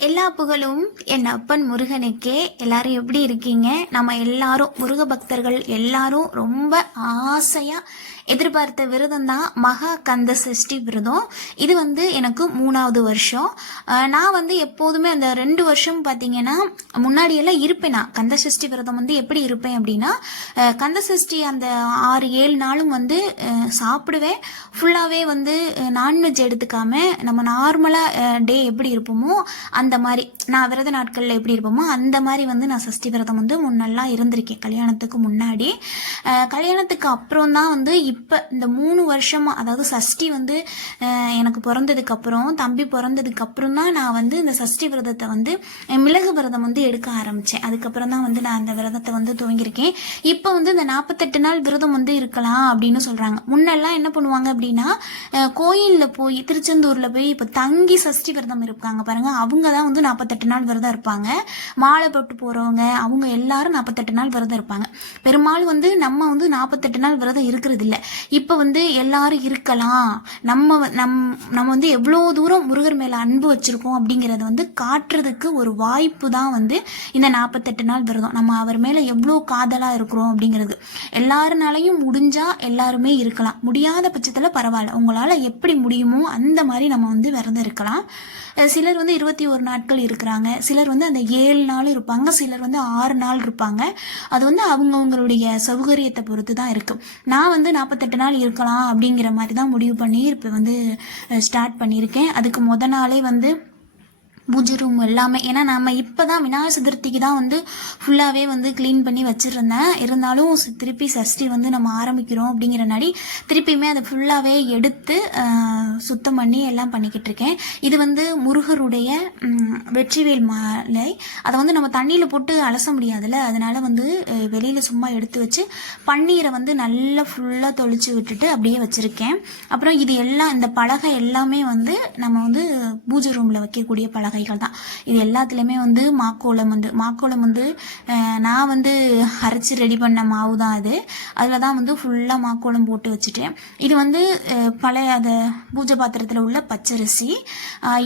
எல்லா புகழும் என் அப்பன் முருகனுக்கே. எல்லாரும் எப்படி இருக்கீங்க? நம்ம எல்லாரும் முருக பக்தர்கள் எல்லாரும் ரொம்ப ஆசையா எதிர்பார்த்த விரதம் தான் மகா கந்த சஷ்டி விரதம். இது வந்து எனக்கு மூணாவது வருஷம். நான் வந்து எப்போதுமே அந்த ரெண்டு வருஷம் பார்த்தீங்கன்னா முன்னாடி எல்லாம் இருப்பேன் நான். கந்த சஷ்டி விரதம் வந்து எப்படி இருப்பேன் அப்படின்னா கந்த சஷ்டி அந்த ஆறு ஏழு நாளும் வந்து சாப்பிடுவேன். ஃபுல்லாகவே வந்து நான்வெஜ் எடுத்துக்காம நம்ம நார்மலாக டே எப்படி இருப்போமோ அந்த மாதிரி நான் விரத நாட்களில் எப்படி இருப்போமோ அந்த மாதிரி வந்து நான் சஷ்டி விரதம் வந்து முன்னெல்லாம் இருந்திருக்கேன். கல்யாணத்துக்கு முன்னாடி. கல்யாணத்துக்கு அப்புறம் தான் வந்து இப்போ இந்த மூணு வருஷமா அதாவது சஷ்டி வந்து எனக்கு பிறந்ததுக்கு அப்புறம் தம்பி பிறந்ததுக்கு அப்புறம் தான் நான் வந்து இந்த சஷ்டி விரதத்தை வந்து மிளகு விரதம் வந்து எடுக்க ஆரம்பித்தேன் அதுக்கப்புறம் தான் வந்து நான் அந்த விரதத்தை வந்து துவங்கியிருக்கேன். இப்போ வந்து இந்த நாற்பத்தெட்டு நாள் விரதம் வந்து இருக்கலாம் அப்படின்னு சொல்கிறாங்க முன்னெல்லாம் என்ன பண்ணுவாங்க அப்படின்னா கோயிலில் போய் திருச்செந்தூரில் போய் இப்போ தங்கி சஷ்டி விரதம் இருப்பாங்க. பாருங்கள் அவங்க தான் வந்து நாற்பத்தெட்டு நாள் விரதம் இருப்பாங்க. மாலை போட்டு போகிறவங்க அவங்க எல்லாரும் நாற்பத்தெட்டு நாள் விரதம் இருப்பாங்க. பெரும்பாலும் வந்து நம்ம வந்து நாற்பத்தெட்டு நாள் விரதம் இருக்கிறது இல்லை இப்போ வந்து எல்லாரும் இருக்கலாம். நம்ம நம் நம்ம வந்து எவ்வளோ தூரம் முருகர் மேலே அன்பு வச்சுருக்கோம் அப்படிங்கிறத வந்து காட்டுறதுக்கு ஒரு வாய்ப்பு தான் வந்து இந்த நாற்பத்தெட்டு நாள் விரதம். நம்ம அவர் மேலே எவ்வளோ காதலாக இருக்கிறோம் அப்படிங்கிறது. எல்லாருனாலையும் முடிஞ்சால் எல்லாருமே இருக்கலாம். முடியாத பட்சத்தில் பரவாயில்ல. உங்களால் எப்படி முடியுமோ அந்த மாதிரி நம்ம வந்து விரதம் இருக்கலாம். சிலர் வந்து இருபத்தி ஒரு நாட்கள் இருக்கிறாங்க. சிலர் வந்து அந்த ஏழு நாள் இருப்பாங்க. சிலர் வந்து ஆறு நாள் இருப்பாங்க. அது வந்து அவங்கவுங்களுடைய சௌகரியத்தை பொறுத்து தான் இருக்கு. நான் வந்து நாற்பத்தெட்டு நாள் இருக்கலாம் அப்படிங்கிற மாதிரி தான் முடிவு பண்ணி இப்போ வந்து ஸ்டார்ட் பண்ணியிருக்கேன். அதுக்கு மொதல் நாளே வந்து பூஜை ரூம் எல்லாமே. ஏன்னா நம்ம இப்போ தான் விநாயகர் சதுர்த்திக்கு தான் வந்து ஃபுல்லாகவே வந்து க்ளீன் பண்ணி வச்சுருந்தேன். இருந்தாலும் திருப்பி சஷ்டி வந்து நம்ம ஆரம்பிக்கிறோம் அப்படிங்கிற நாடி திருப்பியுமே அதை ஃபுல்லாகவே எடுத்து சுத்தம் பண்ணி எல்லாம் பண்ணிக்கிட்டு இருக்கேன். இது வந்து முருகருடைய வெற்றிவேல் மாலை. அதை வந்து நம்ம தண்ணியில் போட்டு அலச முடியாதுல்ல. அதனால் வந்து வெளியில் சும்மா எடுத்து வச்சு பன்னீரை வந்து நல்லா ஃபுல்லாக தொளிச்சு விட்டுட்டு அப்படியே வச்சுருக்கேன். அப்புறம் இது எல்லாம் இந்த பலகை எல்லாமே வந்து நம்ம வந்து பூஜை ரூமில் வைக்கக்கூடிய பலகை. வகைகள் தான். இது எல்லாத்துலேயுமே வந்து மாக்கோலம் வந்து மாக்கோலம் வந்து நான் வந்து அரைச்சி ரெடி பண்ண மாவு தான் அது. அதில் தான் வந்து ஃபுல்லாக மாக்கோலம் போட்டு வச்சுட்டேன். இது வந்து பழைய அந்த பூஜை பாத்திரத்தில் உள்ள பச்சரிசி.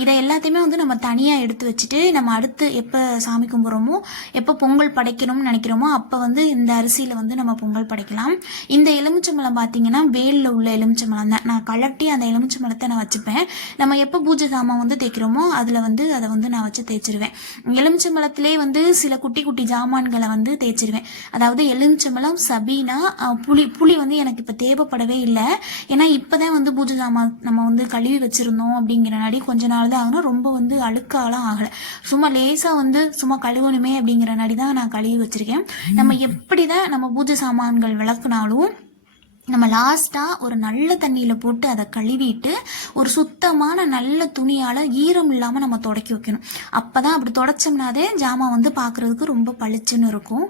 இதை எல்லாத்தையுமே வந்து நம்ம தனியாக எடுத்து வச்சுட்டு நம்ம அடுத்து எப்போ சாமி கும்பிட்றோமோ எப்போ பொங்கல் படைக்கணும்னு நினைக்கிறோமோ அப்போ வந்து இந்த அரிசியில் வந்து நம்ம பொங்கல் படைக்கலாம். இந்த எலுமிச்சம்பழம் பார்த்தீங்கன்னா வேலில் உள்ள எலுமிச்சம்பழம் தான். நான் கலட்டி அந்த எலுமிச்சம்பழத்தை நான் வச்சுப்பேன். நம்ம எப்போ பூஜை சாமான் வந்து தேய்க்கிறோமோ அதில் வந்து அதை வந்து நான் வச்சு தேய்ச்சிருவேன். எலுமிச்சம்பழத்திலே வந்து சில குட்டி குட்டி ஜாமான்களை வந்து தேய்ச்சிருவேன். அதாவது எலுமிச்சம்பழம் சபீனா புளி புளி வந்து எனக்கு இப்போ தேவைப்படவே இல்லை. ஏன்னா இப்போதான் வந்து பூஜை சாமான் நம்ம வந்து கழுவி வச்சிருந்தோம் அப்படிங்கிற நாடி கொஞ்ச நாள் தான் ஆகணும். ரொம்ப வந்து அழுக்காலாம் ஆகலை. சும்மா லேசாக வந்து சும்மா கழுவணுமே அப்படிங்கிற நாடி தான் நான் கழுவி வச்சிருக்கேன். நம்ம எப்படி தான் நம்ம பூஜை சாமான்கள் விளக்குனாலும் நம்ம லாஸ்ட்டாக ஒரு நல்ல தண்ணியில் போட்டு அதை கழுவிட்டு ஒரு சுத்தமான நல்ல துணியால் ஈரம் இல்லாமல் நம்ம தொடக்கி வைக்கணும். அப்போ தான் அப்படி தொடச்சோம்னாதே ஜாமான் வந்து பார்க்குறதுக்கு ரொம்ப பளிச்சுன்னு இருக்கும்.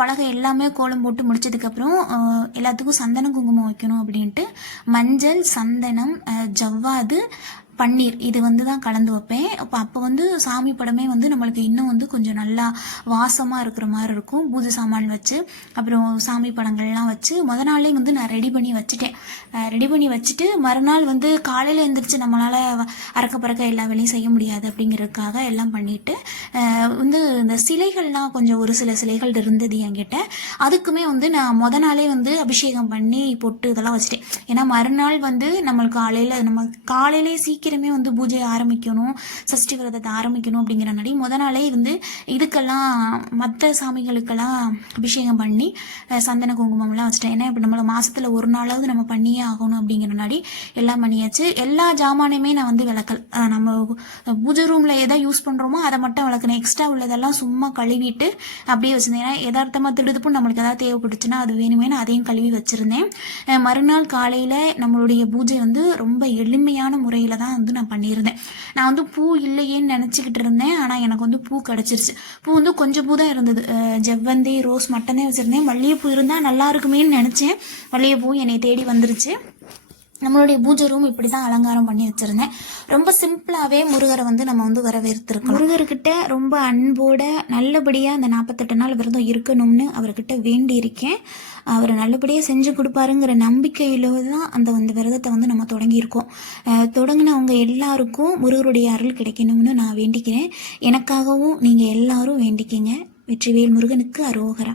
பலகை எல்லாமே கோலம் போட்டு முடிச்சதுக்கப்புறம் எல்லாத்துக்கும் சந்தனம் குங்குமம் வைக்கணும் அப்படின்ட்டு மஞ்சள் சந்தனம் ஜவ்வாது பன்னீர் இது வந்து தான் கலந்து வைப்பேன். அப்போ அப்போ வந்து சாமி படமே வந்து நம்மளுக்கு இன்னும் வந்து கொஞ்சம் நல்லா வாசமாக இருக்கிற மாதிரி இருக்கும். பூஜை சாமான் வச்சு அப்புறம் சாமி படங்கள்லாம் வச்சு முத நாளே வந்து நான் ரெடி பண்ணி வச்சுட்டேன். ரெடி பண்ணி வச்சுட்டு மறுநாள் வந்து காலையில் எழுந்திரிச்சு நம்மளால் அறக்க பறக்க எல்லா வேலையும் செய்ய முடியாது அப்படிங்கிறதுக்காக எல்லாம் பண்ணிட்டு வந்து இந்த சிலைகள்லாம் கொஞ்சம் ஒரு சில சிலைகள் இருந்தது என்கிட்ட. அதுக்குமே வந்து நான் முத நாளே வந்து அபிஷேகம் பண்ணி பொட்டு இதெல்லாம் வச்சுட்டேன். ஏன்னா மறுநாள் வந்து நம்மளுக்கு காலையில் நம்ம காலையிலே சீக்கிரம் சீக்கிரமே வந்து பூஜை ஆரம்பிக்கணும் சஷ்டி விரதத்தை ஆரம்பிக்கணும் அப்படிங்கிற முத நாளே வந்து இதுக்கெல்லாம் மற்ற சாமிகளுக்கெல்லாம் அபிஷேகம் பண்ணி சந்தன குங்குமம்லாம் வச்சுட்டேன். ஏன்னா இப்போ நம்மள மாசத்துல ஒரு நாளாவது நம்ம பண்ணியே ஆகணும் அப்படிங்கிற எல்லாம் பண்ணியாச்சு. எல்லா ஜாமானையுமே நான் வந்து விளக்கல் நம்ம பூஜை ரூமில் எதை யூஸ் பண்ணுறோமோ அதை மட்டும் விளக்கணும் எக்ஸ்ட்ரா உள்ளதெல்லாம் சும்மா கழுவிட்டு அப்படியே வச்சிருந்தேன். ஏன்னா எதார்த்தமாக திடுதுப்பு நம்மளுக்கு ஏதாவது தேவைப்பட்டுச்சுன்னா அது வேணுமே நான் அதையும் கழுவி வச்சிருந்தேன். மறுநாள் காலையில் நம்மளுடைய பூஜை வந்து ரொம்ப எளிமையான முறையில் தான் வந்து நான் பண்ணியிருந்தேன். நான் வந்து பூ இல்லையேன்னு நினச்சிக்கிட்டு இருந்தேன். ஆனால் எனக்கு வந்து பூ கிடச்சிருச்சு. பூ வந்து கொஞ்சம் பூ தான் இருந்தது. ஜவ்வந்தி ரோஸ் மட்டும்தான் வச்சுருந்தேன். மல்லிகைப்பூ இருந்தால் நல்லா இருக்குமேன்னு நினச்சேன். மல்லிகைப்பூ என்னை தேடி வந்துருச்சு. நம்மளுடைய பூஜை ரூம் இப்படி தான் அலங்காரம் பண்ணி வச்சிருந்தேன். ரொம்ப சிம்பிளாகவே முருகரை வந்து நம்ம வந்து வரவேற்றுருக்கோம் முருகர்கிட்ட ரொம்ப அன்போட நல்லபடியாக அந்த நாற்பத்தெட்டு நாள் விரதம் இருக்கணும்னு அவர்கிட்ட வேண்டி இருக்கேன் அவர் நல்லபடியாக செஞ்சு கொடுப்பாருங்கிற நம்பிக்கையில தான் அந்த அந்த விரதத்தை வந்து நம்ம தொடங்கியிருக்கோம். தொடங்கினவங்க எல்லாருக்கும் முருகருடைய அருள் கிடைக்கணும்னு நான் வேண்டிக்கிறேன். எனக்காகவும் நீங்கள் எல்லாரும் வேண்டிக்கிங்க. வெற்றிவேல் முருகனுக்கு அரோகரா.